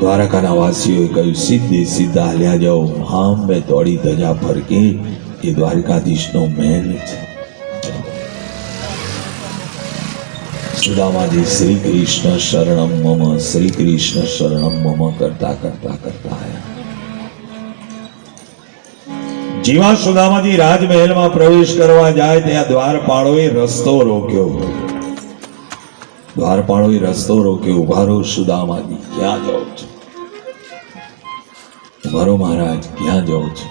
દ્વારકાના વાસીઓએ કહ્યું સીધે સીધા હાલ્યા જાઓ. હામ મેં દોડી ધજા ફરકી એ દ્વારકાધીશનો મહેલ છે. સુદામાજી શ્રી કૃષ્ણ શરણમ મમ શ્રી કૃષ્ણ શરણમ મમ કરતા કરતા કરતા આવ્યા જેવા સુદામાજી રાજમહેલમાં પ્રવેશ કરવા જાય, ત્યાં દ્વારપાળોએ રસ્તો રોક્યો. દ્વારપાળોએ રસ્તો રોકે ઊભા રહો સુદામાજી ક્યાં જાઓ છો? ઉભારો મહારાજ, ક્યાં જાઓ છો?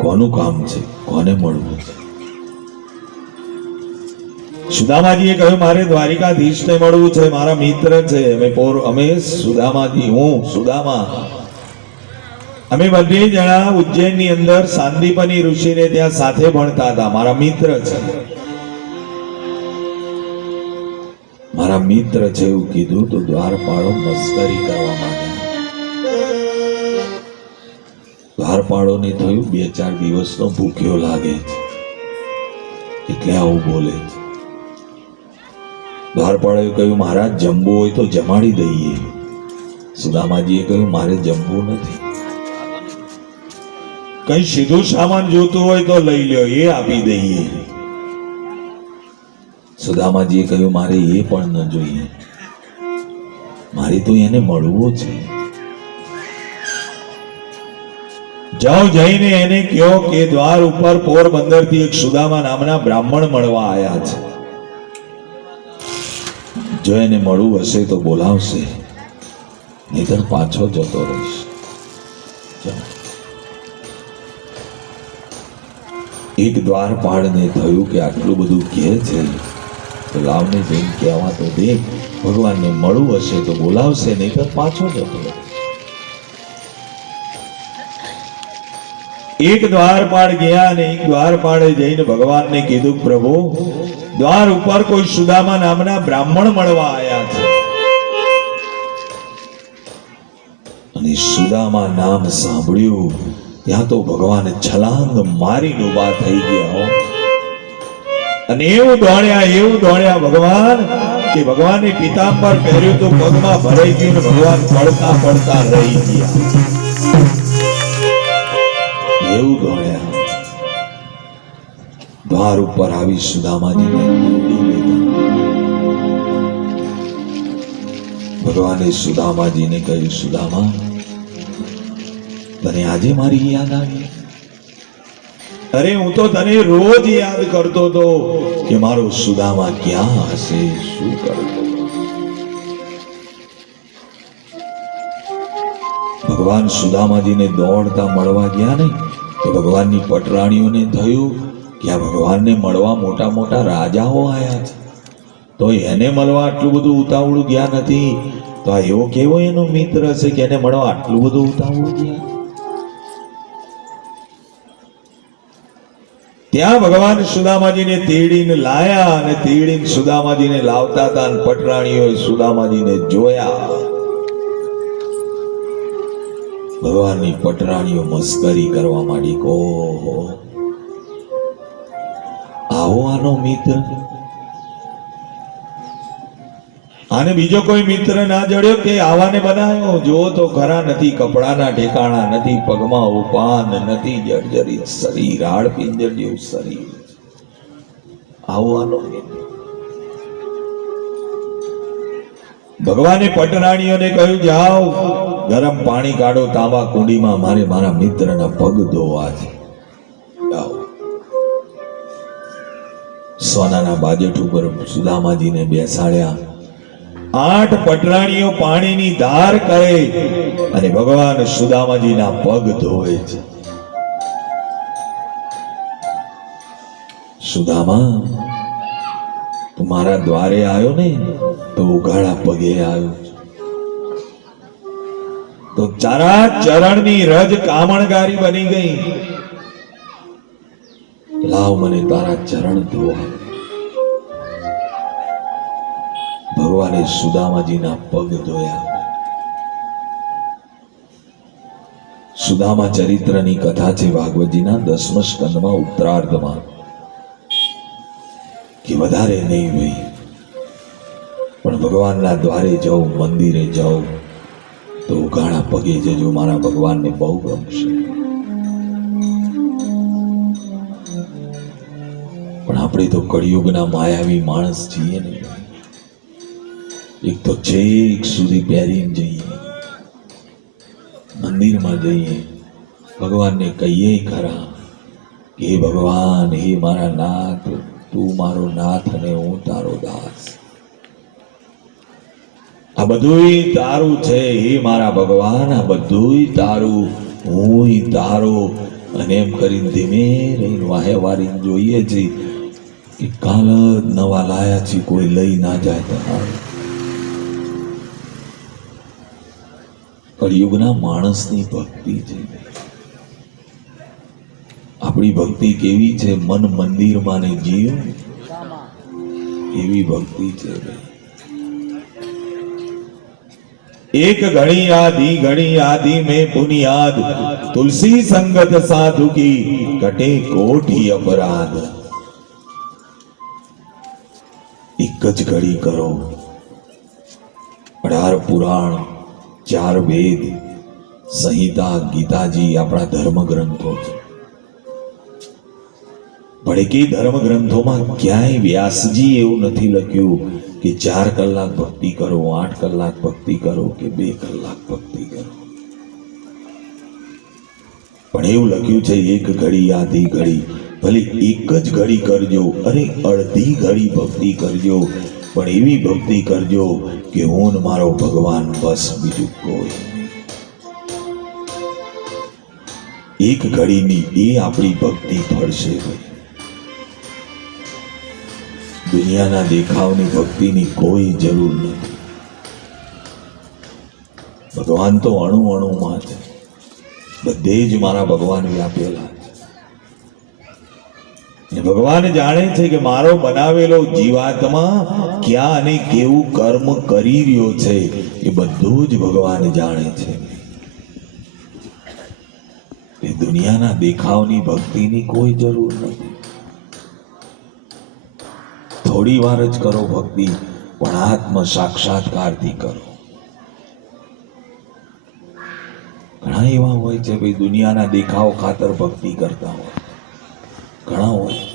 કોનું કામ છે? કોને મળવું છે? સુદામાજીએ કહ્યું, મારે દ્વારિકાધીશને મળવું છે, મારા મિત્ર છે, અમે પોર, અમે સુદામાજી, હું સુદામા. અમે બંને જણા ઉજ્જૈનની અંદર સાંદીપની ઋષિને ત્યાં સાથે ભણતા હતા, મારા મિત્ર છે. મારા મિત્ર એવું કીધું તો દ્વારપાળો મસ્કરી કરવા માંડ્યા. દ્વારપાળોને થયું બે ચાર દિવસનો ભૂખ્યો લાગે એટલે આવું બોલે દ્વારપાળોએ કહ્યું, મહારાજ જમવું હોય તો જમાડી દઈએ. સુદામાજીએ કહ્યું, મારે જમવું નથી. કઈ સીધું સામાન જોતું હોય તો લઈ લ્યો, એ આપી દઈએ. સુદામાજીએ કહ્યું, મારે એ પણ ન જોઈએ. મારે તો એને મળવું છે. જાઓ જઈને એને કહો કે, દ્વાર ઉપર પોરબંદરથી એક સુદામા નામના બ્રાહ્મણ મળવા આવ્યા છે. જો એને મળવું હશે તો બોલાવશે. નહીતર પાછો જતો રહીશ. એક એક દ્વારપાળને થયું કે આટલું બધું કહે છે. તો લાવને જઈને કહેવા તો દે. ભગવાનને મળવું હશે તો બોલાવશે, નહીં તો પાછો જતો એક દ્વારપાળ ગયા અને એક દ્વારપાળે જઈને ભગવાનને કીધું, પ્રભુ, દ્વાર ઉપર કોઈ સુદામા નામના બ્રાહ્મણ મળવા આવ્યા છે. અને સુદામા નામ સાંભળ્યું. ત્યાં તો ભગવાન છલાંગ મારીને ઊભા થઈ ગયા અને એવું દોડ્યા એવું દોડ્યા ભગવાન કે ભગવાને પિતાંબર પહેર્યું તો પગમાં ભરાઈ ગયું ને ભગવાન પડતા પડતા રહી ગયા. એવું દોડ્યા દ્વાર ઉપર આવી લીધા. ભગવાને સુદામાજીને કહ્યું, સુદામા, તને આજે મારી યાદ આવી? અરે, હું તો તને રોજ યાદ કરતો હતો કે મારો સુદામા ક્યાં હશે શું કરતો? ભગવાન સુદામાજીને દોડતા મળવા ગયા ને તો ભગવાનની પટરાણીઓને થયું કે આ ભગવાનને મળવા મોટા મોટા રાજાઓ આવ્યા છે તો એને મળવા આટલું બધું ઉતાવળું ગયા નથી, તો આ એવો કેવો એનો મિત્ર હશે કે એને મળવા આટલું બધું ઉતાવળું ગયા ત્યાં ભગવાન સુદામાજીને તેડીને લાયા અને તેડીને સુદામાજીને લાવતા હતા અને સુદામાજીને જોયા. ભગવાનની પટરાણીઓ મસ્કરી કરવા માંડી ઓહો. આવો આનો મિત્ર. આને બીજો કોઈ મિત્ર ના જડ્યો કે આવાને બનાવ્યો જો તો ખરા નથી, કપડાના ઠેકાણા નથી, પગમાં ઉપાન નથી જર્જરી શરીર હાડ પિંજર જેવું શરીર આવવાનો ભગવાને પટરાણીઓને કહ્યું, જાઓ, ગરમ પાણી કાઢો, તાંબા કુંડીમાં મારે મારા મિત્રના પગ ધોવા છે. સોનાના બાજેટ ઉપર સુદામાજીને બેસાડ્યા. આઠ પટરાણીઓ પાણીની ધાર કરે અને ભગવાન સુદામાજીના પગ ધોવે છે. સુદામા, તું મારા દ્વારે આવ્યો ને, તો ઉઘાડા પગે આવ્યો તો ચારા ચરણની રજ કામણગારી બની ગઈ. લાવ મને તારા ચરણ ધોવા. ભગવાને સુદામાજીના પગ ધોયા. સુદામા ચરિત્રની કથા છે ભાગવતજીના દસમ સ્કંદમાં ઉત્તરાર્ધમાં. કે વધારે નહીં ભાઈ પણ ભગવાનના દ્વારે જાઉં મંદિરે જાઉં તો ઘણા પગે જજો, મારા ભગવાનને બહુ ગમશે. પણ આપણે તો કળિયુગના માયાવી માણસ છીએ ને. એક તો છેક સુધી પહેરીને જઈએ. મંદિરમાં જઈએ. ભગવાનને કહીએ ખરા હે ભગવાન, હે મારા નાથ, તું મારો નાથ અને હું તારો દાસ. આ બધુંય તારું છે, હે મારા ભગવાન, આ બધુંય તારું હું તારો. અને એમ કરીને ધીમે રહીને વાહે જોઈએ છીએ કે કાલ નવા લાયા છે, કોઈ લઈ ના જાય તમારે. કળિયુગના માણસની ભક્તિ છે. આપણી ભક્તિ કેવી છે? મન મંદિરમાં ને જીવ? એવી ભક્તિ છે એક ઘણી આધી ઘણી આધી મેં પુનિયાદ. તુલસી સંગત સાધુ કી કટે કોઠી અપરાધ. એક જ ઘડી કરો. અઢાર પુરાણ ચાર વેદ સંહિતા ગીતાજી આપણા ધર્મ ગ્રંથો છે પણ એકે ધર્મ ગ્રંથોમાં ક્યાંય વ્યાસજી એવું નથી લખ્યું કે ચાર કલાક ભક્તિ કરો આઠ કલાક ભક્તિ કરો કે બે કલાક ભક્તિ કરો પણ એવું લખ્યું છે એક ઘડી આધી ઘડી ભલે એક જ ઘડી કરજો અરે અડધી ઘડી ભક્તિ કરજો પણ એવી ભક્તિ કરજો કે હું મારો ભગવાન બસ બીજું કોઈ. એક ઘડીની એ આપણી ભક્તિ ફળશે દુનિયાના દેખાવની ભક્તિની કોઈ જરૂર નથી. ભગવાન તો અણુ અણુમાં છે. બધે જ મારા ભગવાન વ્યાપેલા ભગવાન જાણે છે કે મારો બનાવેલો જીવાત્મા ક્યાં અને કેવું કર્મ કરી રહ્યો છે? એ બધું જ ભગવાન જાણે છે. એ દુનિયાના દેખાવની ભક્તિની કોઈ જરૂર નથી. થોડી વાર જ કરો ભક્તિ, પણ આત્મ સાક્ષાત્કારથી કરો. ઘણા એવા હોય છે, ભાઈ, દુનિયાના દેખાવ ખાતર ભક્તિ કરતા હોય. ઘણા હોય.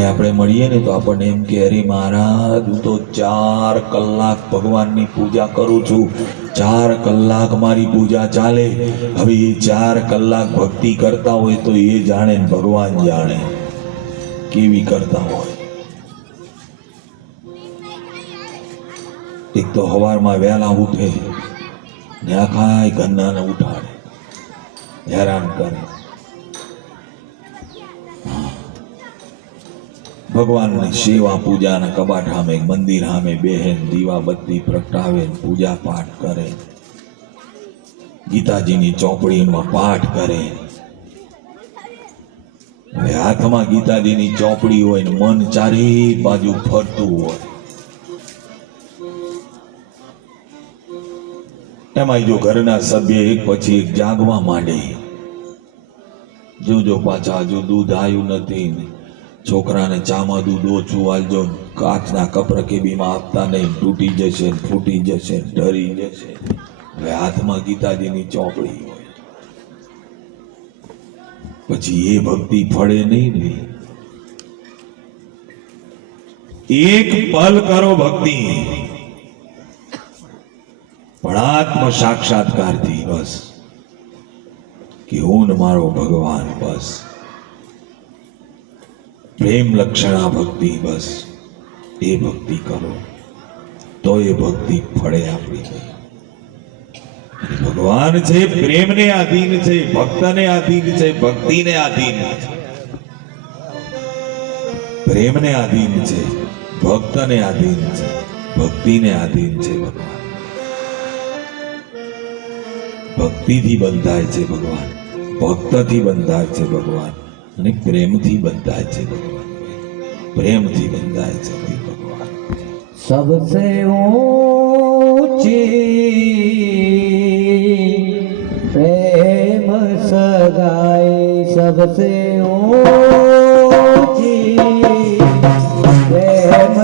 ઘણાને આપણે મળીએ ને તો આપણને એમ કે, અરે મહારાજ, હું તો ચાર કલાક ભગવાનની પૂજા કરું છું. ચાર કલાક મારી પૂજા ચાલે. હવે એ ચાર કલાક ભક્તિ કરતા હોય તો એ જાણે ભગવાન જાણે. કેવી કરતા હોય? એક તો હવારમાં વહેલા ઉઠે ને આખા ઘરનાને ઉઠાડે. હેરાન કરે. ભગવાનની સેવા પૂજાના કબાટ સામે, મંદિર સામે બેહેન દીવા બત્તી પ્રગટાવે પૂજા પાઠ કરે. ગીતાજીની ચોપડીમાં પાઠ કરે. હવે હાથમાં ગીતાજીની ચોપડી હોય ને મન ચારે બાજુ ફરતું હોય. એમાં જો ઘરના સભ્ય એક પછી એક જાગવા માંડે. જોજો પાછા હજુ દૂધ આવ્યું નથી છોકરાને ચામાં દૂધ ઓછું આલજો. ને કાચના કપ રકેબીમાં આપતા નહીં. તૂટી જશે, ફૂટી જશે ડરી જશે. હવે હાથમાં ગીતાજીની ચોપડી પછી એ ભક્તિ ફળે નહીં ને. એક પલ કરો ભક્તિ. પણ આત્મ સાક્ષાત્કારથી બસ. કે હું ને મારો ભગવાન બસ. પ્રેમ લક્ષણા ભક્તિ બસ. એ ભક્તિ કરો. તો એ ભક્તિ ફળે આપણી ભગવાન છે, પ્રેમને આધીન છે, ભક્તને આધીન છે, ભક્તિને આધીન છે. પ્રેમને આધીન છે, ભક્તને આધીન છે, ભક્તિને આધીન છે ભગવાન. ભક્તિથી બંધાય છે ભગવાન. ભક્તથી બંધાય છે ભગવાન. અને પ્રેમથી બંધાય છે પ્રેમથી બંધાય છે ભગવાન. સબસે ઊંચી પ્રેમ સગાઈ, સબસે ઊંચી પ્રેમ